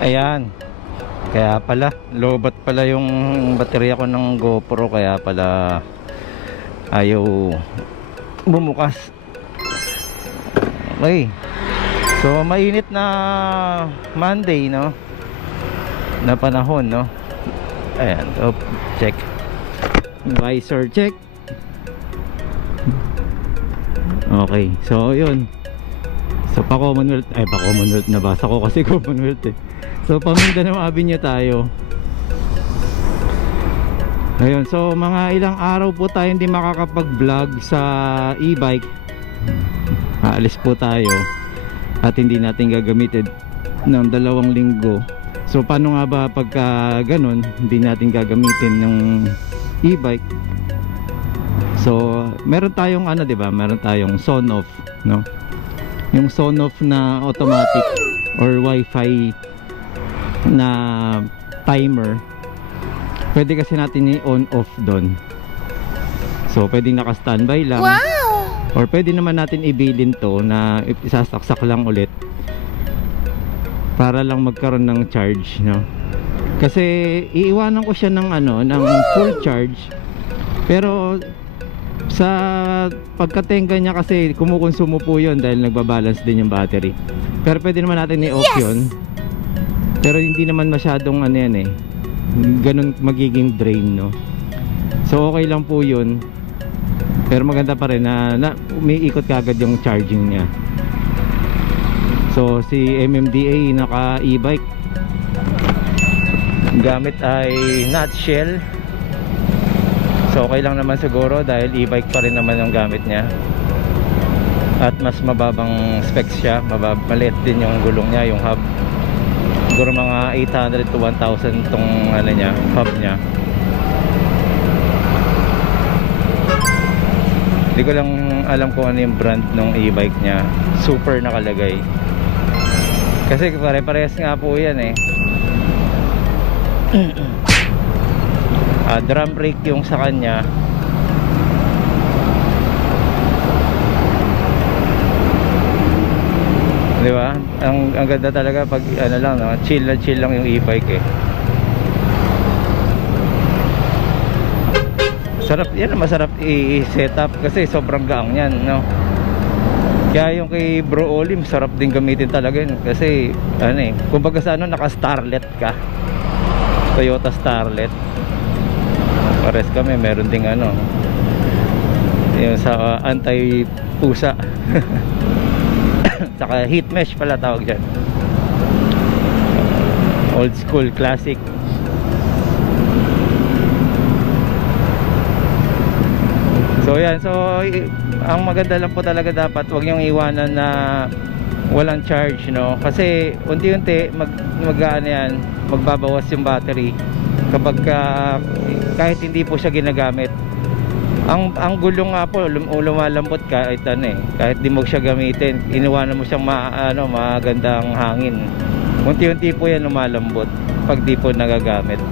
Ayan. Kaya pala, lobat pala yung baterya ko ng GoPro, kaya pala ayaw bumukas. Okay. So mainit na Monday, no? Na panahon, no? Ayan, so, check. Visor check. Okay, so yun. So pa-Commonwealth, ay pa-Commonwealth, nabasa ko kasi Commonwealth eh. So Mindanao Avenue tayo. Ayun, so mga ilang araw po tayo hindi makakapag-vlog sa e-bike. Aalis po tayo at hindi natin gagamitin ng 2 linggo. So paano nga ba pagka ganun hindi natin gagamitin ng e-bike? So meron tayong ano, 'di ba? Meron tayong zone off, no? Yung zone off na automatic or wifi na timer. Pwede kasi natin i-on off doon. So pwedeng naka-standby lang. Wow! Or pwede naman natin ibilin to na isasaksak lang ulit para lang magkaroon ng charge, no? Kasi iiwanan ko siya ng ano, ng full charge. Pero sa pagkatenga niya kasi kumukonsumo po 'yon dahil nagbabalance din yung battery. Pero pwede naman natin i-off 'yon. Pero hindi naman masyadong ano yan eh. Ganun magiging drain, no? So okay lang po 'yun. Pero maganda pa rin na umiikot kagad yung charging niya. So si MMDA naka e-bike, gamit ay nutshell. So okay lang naman siguro dahil e-bike pa rin naman yung gamit niya. At mas mababang specs siya, maliit din yung gulong niya, yung hub. Siguro mga 800 to 1,000 tong ano niya, hub niya. Hindi ko lang alam kung ano yung brand ng e-bike niya. Super nakalagay. Kasi pare-parehas nga po yan eh. Drum brake yung sa kanya. Di ba? Ang ganda talaga pag ano lang, no? Chill na chill lang yung e-bike eh. Sarap yan, masarap i-set up kasi sobrang gaang yan, no? Kaya yung kay Bro Olim sarap din gamitin talaga yun kasi ano eh, kumbaga sa ano, naka Starlet ka, Toyota Starlet. Pares kami, meron ding ano yung sa anti-pusa. Saka heat mesh pala tawag dyan. Old school, classic. So yan, so ang maganda lang po talaga dapat wag niyong iwanan na walang charge, no? Kasi unti-unti ano yan, magbabawas yung battery kapag kahit hindi po siya ginagamit. Ang gulong nga po lumalambot kahit ano eh, kahit di mo siya gamitin, iniwanan mo siyang magandang hangin. Unti-unti po yan lumalambot pag di po nagagamit.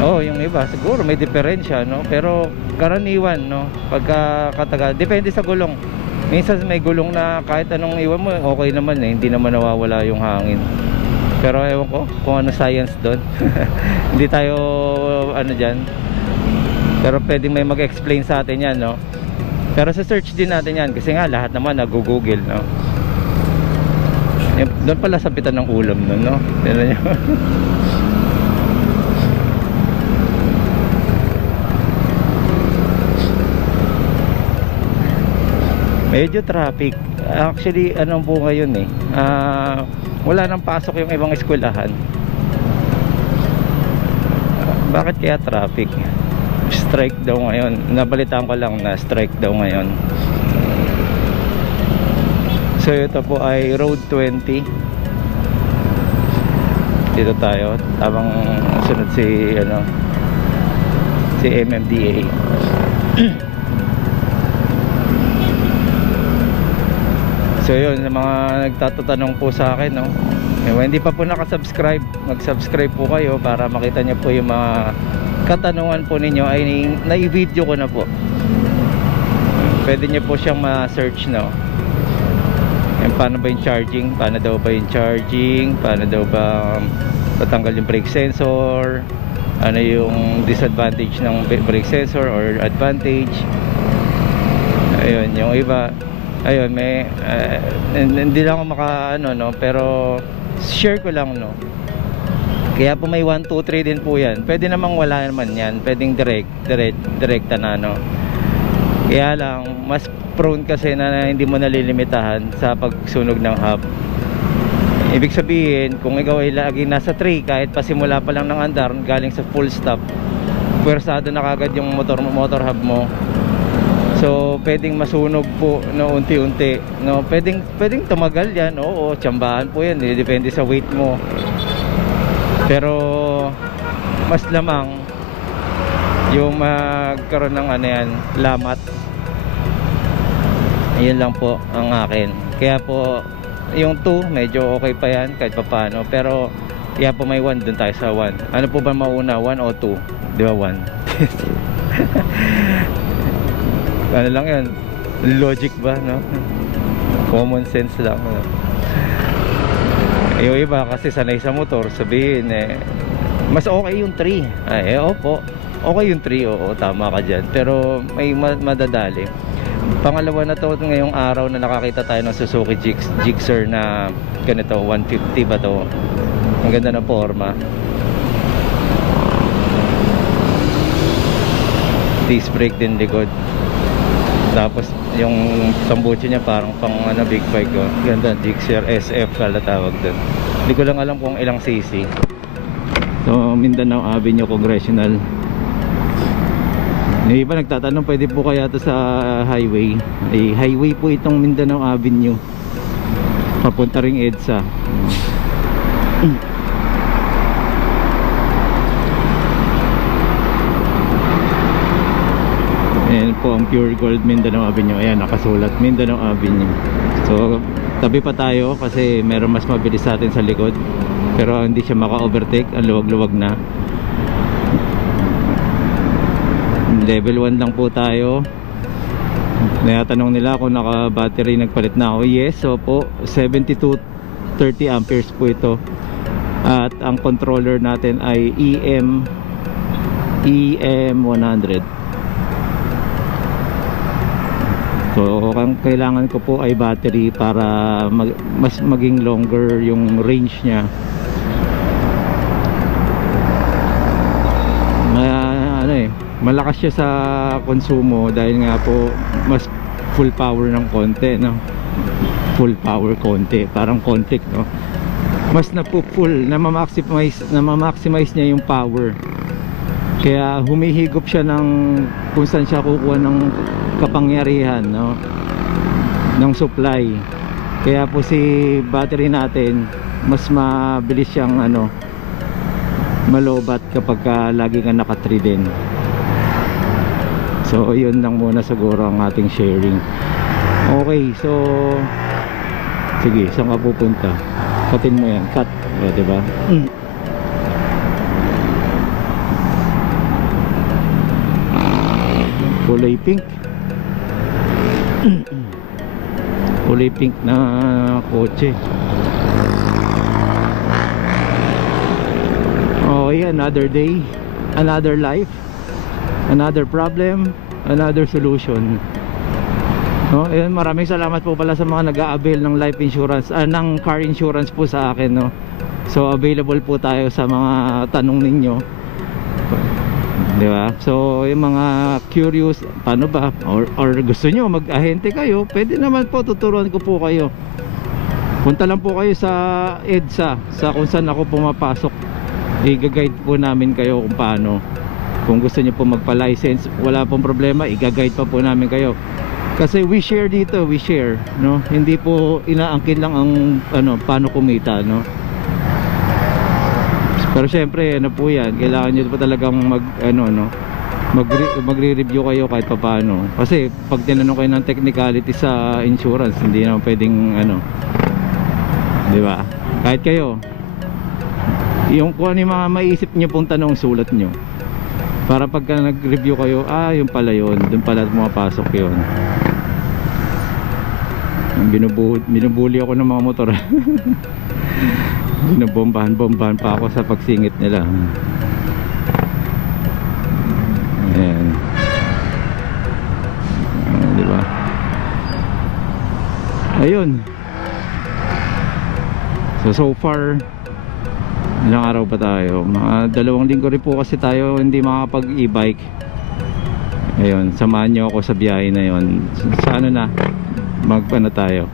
Oh, yung iba siguro may diferensya, no? Pero karaniwan, no, pagka katagal, depende sa gulong. Minsan may gulong na kahit anong iwan mo okay naman eh, hindi naman nawawala yung hangin. Pero ewan ko kung ano science doon. Hindi tayo ano diyan. Pero pwedeng may mag-explain sa atin yan, no? Pero sa search din natin yan kasi nga lahat naman nag-google, no? Doon pala sabitan ng ulam nun, no? Tignan nyo. Medyo traffic. Actually, ano po ngayon eh, wala nang pasok yung ibang eskwelahan. Bakit kaya traffic? Strike daw ngayon. Nabalitaan ko lang na strike daw ngayon. So ito po ay Road 20. Dito tayo habang sunod si MMDA. So yun, yung mga nagtatanong po sa akin, no? Hindi pa po nakasubscribe, mag-subscribe po kayo para makita nyo po yung mga katanungan po ninyo ay na-i-video ko na po. Pwede nyo po siyang ma-search, no? paano ba yung charging, paano daw ba yung charging, paano daw ba tatanggal yung brake sensor, ano yung disadvantage ng brake sensor or advantage. Ayun, yung iba, ayun, may hindi lang ako pero share ko lang, no. Kaya po may 1, 2, 3 din po yan. Pwede namang wala naman yan, pwedeng direkta na, no. Kaya lang mas prone kasi na hindi mo nalilimitahan sa pagsunog ng hub. Ibig sabihin, kung ikaw ay lagi nasa 3, kahit pasimula pa lang ng andar, galing sa full stop, pwersado na kagad yung motor hub mo. So pwedeng masunog po no, unti-unti, no. Pwedeng tumagal yan, oo, tsambahan po yan, depende sa weight mo. Pero mas lamang yung magkaroon ng lamat. Yun lang po ang akin. Kaya po yung 2 medyo okay pa yan kahit pa paano, pero kaya po may 1, dun tayo sa 1. Ano po ba mauna, 1 o 2? Di ba 1? Ano lang yan, logic ba, no? Common sense lang, no? Yung iba kasi sanay sa motor, sabihin mas okay yung 3. Opo, okay yung 3, oo, tama ka dyan, pero may madadali. Pangalawa na to ngayong araw na nakakita tayo ng Suzuki Gixxer na ganito, 150 ba to. Ang ganda ng forma. Disc brake din likod. Tapos yung tambucho niya parang pang big bike, oh. Ganda, Gixxer SF kala tawag doon. Hindi ko lang alam kung ilang cc. So Mindanao Avenue Congressional. Yung iba nagtatanong, pwede po kaya to sa highway. Highway po itong Mindanao Avenue, papunta ring EDSA. Ayan po ang Pure Gold Mindanao Avenue. Ayan, nakasulat Mindanao Avenue. So tabi pa tayo kasi meron mas mabilis sa atin sa likod, pero hindi siya maka-overtake, ang luwag-luwag na. Level 1 lang po tayo. Natanong nila kung naka-battery nagpalit na ako. Yes, so po 7230 amperes po ito. At ang controller natin ay EM100. So ang kailangan ko po ay battery para mas maging longer yung range niya. Malakas siya sa konsumo dahil nga po mas full power ng konti, no? Full power konti, parang konti, no? Mas full, na-maximize niya yung power. Kaya humihigop siya ng kung saan siya kukuha ng kapangyarihan, no? Ng supply. Kaya po si battery natin mas mabilis siyang malobat kapag lagi ka naka 3 din. So yun lang muna siguro ang ating sharing. Okay, so sige, saan ka pupunta? Cutin mo yan, cut, diba? Kulay pink. Kulay pink na kotse. Oh yeah, another day, another life, another problem, another solution. No, ayun, maraming salamat po pala sa mga nag-a-avail ng life insurance, ng car insurance po sa akin, no. So available po tayo sa mga tanong ninyo, di ba? So yung mga curious, paano ba, or gusto nyo mag-ahente kayo, pwede naman po, tuturuan ko po kayo. Punta lang po kayo sa EDSA, sa kung saan ako pumapasok. I-guide po namin kayo kung paano. Kung gusto nyo po magpa-license, wala pong problema, i-guide pa po namin kayo. Kasi we share dito, we share, no? Hindi po inaangkin lang ang paano kumita, no? Pero syempre, po yan, kailangan nyo po talagang magre-review kayo kahit pa paano. Kasi pag tinanong kayo ng technicality sa insurance, hindi naman pwedeng di ba? Kahit kayo, yung kung ano yung mga maisip nyo pong tanong, sulat nyo. Para pagka nag-review kayo, yung pala yun, dun pala pumapasok yun. Binubuli ako ng mga motor. Binobombahan pa ako sa pagsingit nila. Ayan. Diba? Ayun. So far, ilang araw pa tayo? Mga 2 linggo rin po kasi tayo hindi makapag e-bike. Ayun, samahan nyo ako sa biyahe na yun. Sa ano na, magpano tayo.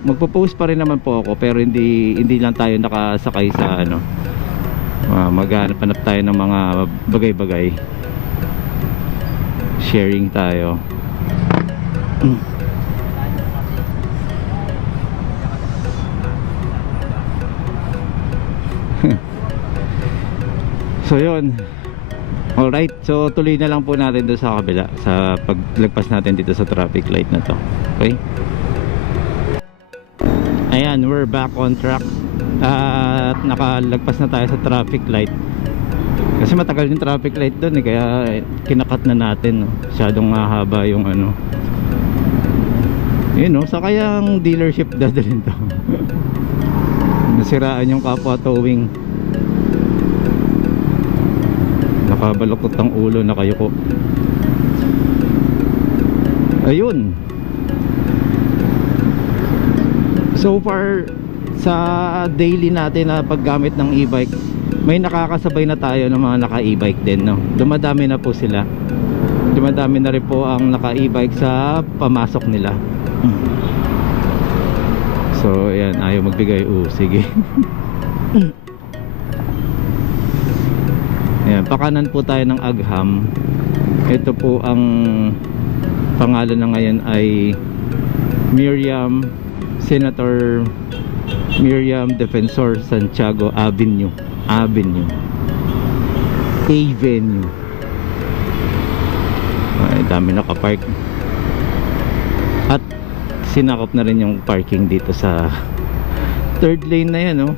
Magpo-post pa rin naman po ako, pero hindi lang tayo nakasakay sa ano. Maghanap-hanap tayo ng mga bagay-bagay. Sharing tayo. So yun. Alright, so tuloy na lang po natin doon sa kabila, sa paglagpas natin dito sa traffic light na to. Okay? Ayan, we're back on track. At nakalagpas na tayo sa traffic light. Kasi matagal yung traffic light doon kaya kinakat na natin, no? Masyadong mahaba yung ano. Yun, no? Sa kayang dealership dadalhin to. Nasiraan yung kapwa towing. Nakabalukot ang ulo, nakayuko. Ayun. So far sa daily natin na paggamit ng e-bike, may nakakasabay na tayo ng mga naka e-bike din, no? Dumadami na po sila. Dumadami na rin po ang naka e-bike sa pamasok nila. So ayan, ayaw magbigay. Sige. Ayan, pakanan po tayo ng Agham. Ito po ang pangalan na ngayon ay Senator Miriam Defensor Santiago Avenue. Avenue. Ay, dami nakapark. At sinakop na rin yung parking dito sa third lane na yan, no?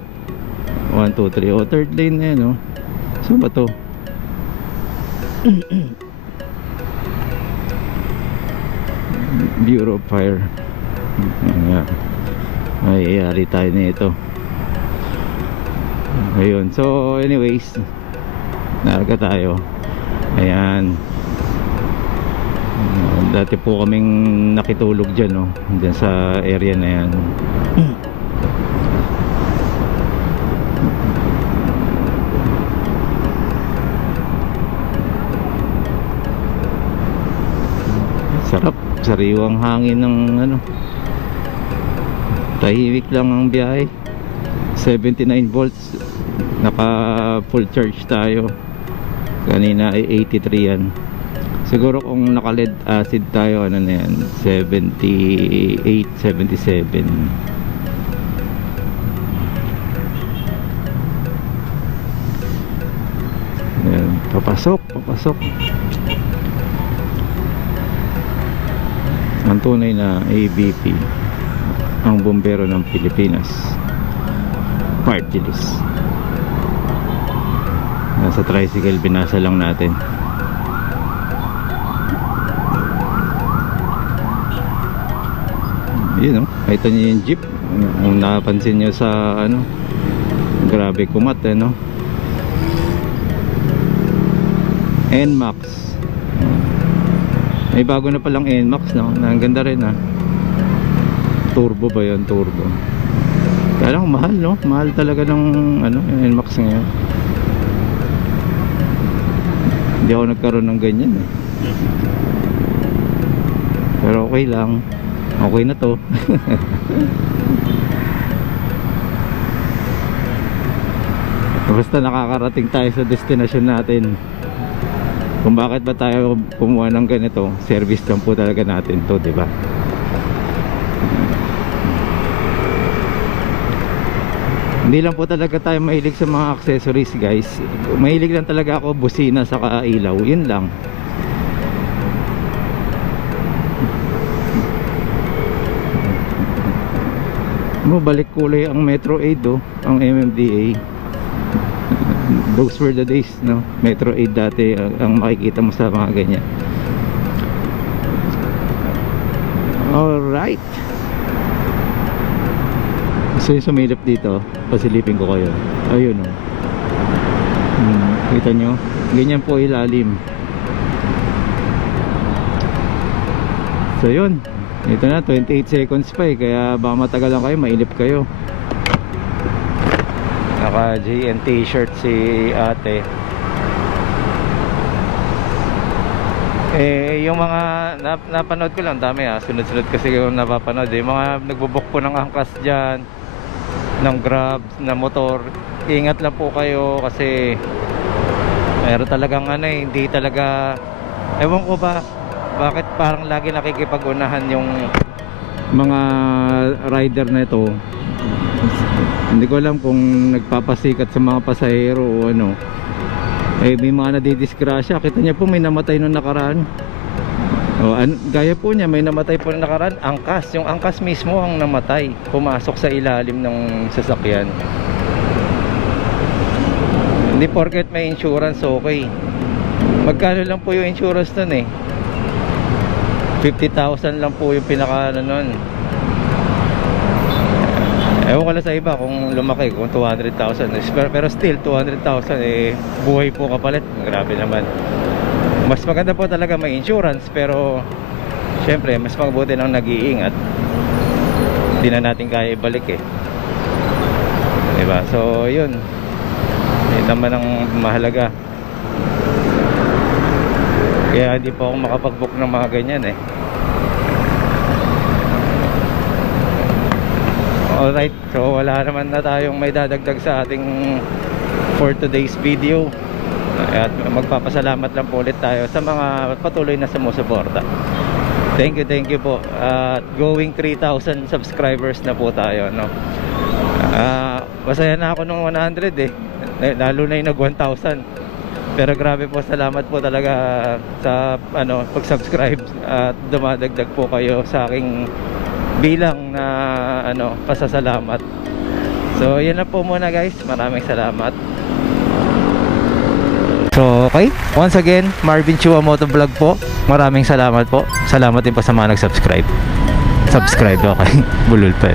1, 2, 3. Third lane na yan, no? Saan ba to? Bureau of Fire. Ay, yari tayo na ito. Ayun. So anyways, narga tayo. Ayan. Dati po kaming nakitulog dyan, no? Dyan sa area na yan. Sarap, sariwang hangin ng ano. Tahimik lang ang biyahe. 79 volts. Naka full charge tayo. Kanina ay 83 yan. Siguro kung naka lead acid tayo, ano na yan, 78, 77. Ayan, papasok. Ang tunay na ABP, ang bombero ng Pilipinas, party list. Nasa tricycle, binasa lang natin. Yun, no? Ito niyo yung jeep. Kung napansin nyo sa ano, grabe kumat, no? NMAX. May bago na palang NMAX, no? Ang ganda rin, ha? Turbo ba yun? Turbo. Kaya lang mahal, no? Mahal talaga ng ano, NMAX ngayon. Hindi ako nagkaroon ng ganyan, eh. Pero okay lang. Okay na to. Basta nakakarating tayo sa destination natin. Kung bakit ba tayo kumuha ng ganito, service lang po talaga natin to, di ba? Hindi lang po talaga tayo mahilig sa mga accessories, guys. Mahilig lang talaga ako busina sa ilaw, yun lang. Balik kulay ang Metro 8, oh, ang MMDA. Those were the days, no? Metro 8 dati ang makikita mo sa mga ganyan. Alright. Gusto yung sumilip dito, pasilipin ko kayo. Ayun o. Kita nyo? Ganyan po ilalim. So yun, ito na, 28 seconds pa eh. Kaya baka matagal lang kayo, mailip kayo. Naka JN t-shirt si ate. Eh, yung mga napanood ko lang, dami sunod-sunod kasi yung napapanood yung mga nagbubuk po ng angkas dyan, ng Grab, na motor. Ingat lang po kayo kasi meron talagang hindi talaga, ewan ko ba bakit parang lagi nakikipag-unahan yung mga rider na ito. Hindi ko alam kung nagpapasikat sa mga pasahero o ano. May mga nadidisgrasya. Kita niya po may namatay nung nakaraan. Gaya po niya, may namatay po nung nakaraan. Angkas, yung angkas mismo ang namatay, pumasok sa ilalim ng sasakyan. Hindi porket may insurance okay. Magkano lang po yung insurance nun 50,000 lang po yung pinaka nun. Ewan ko lang sa iba kung lumaki, kung 200,000. Pero still 200,000 buhay po kapalit. Grabe naman. Mas maganda po talaga may insurance, pero syempre mas mabuti lang nag-iingat. Hindi na natin kaya ibalik diba? So yun, yun naman ang mahalaga. Kaya hindi po ako makapag-book ng mga ganyan Alright, so wala naman na tayong may dadagdag sa ating for today's video. At magpapasalamat lang po ulit tayo sa mga patuloy na sumusuporta. Thank you po. At going 3,000 subscribers na po tayo, no? Masaya na ako nung 100 lalo na yung nag 1,000. Pero grabe po, salamat po talaga sa pag-subscribe at dumadagdag po kayo sa aking bilang na pasasalamat. So yun na po muna guys, maraming salamat. So okay, once again, Marvin Chua Motovlog po. Maraming salamat po. Salamat din po sa mga nag-subscribe. Subscribe, okay. Bulol pa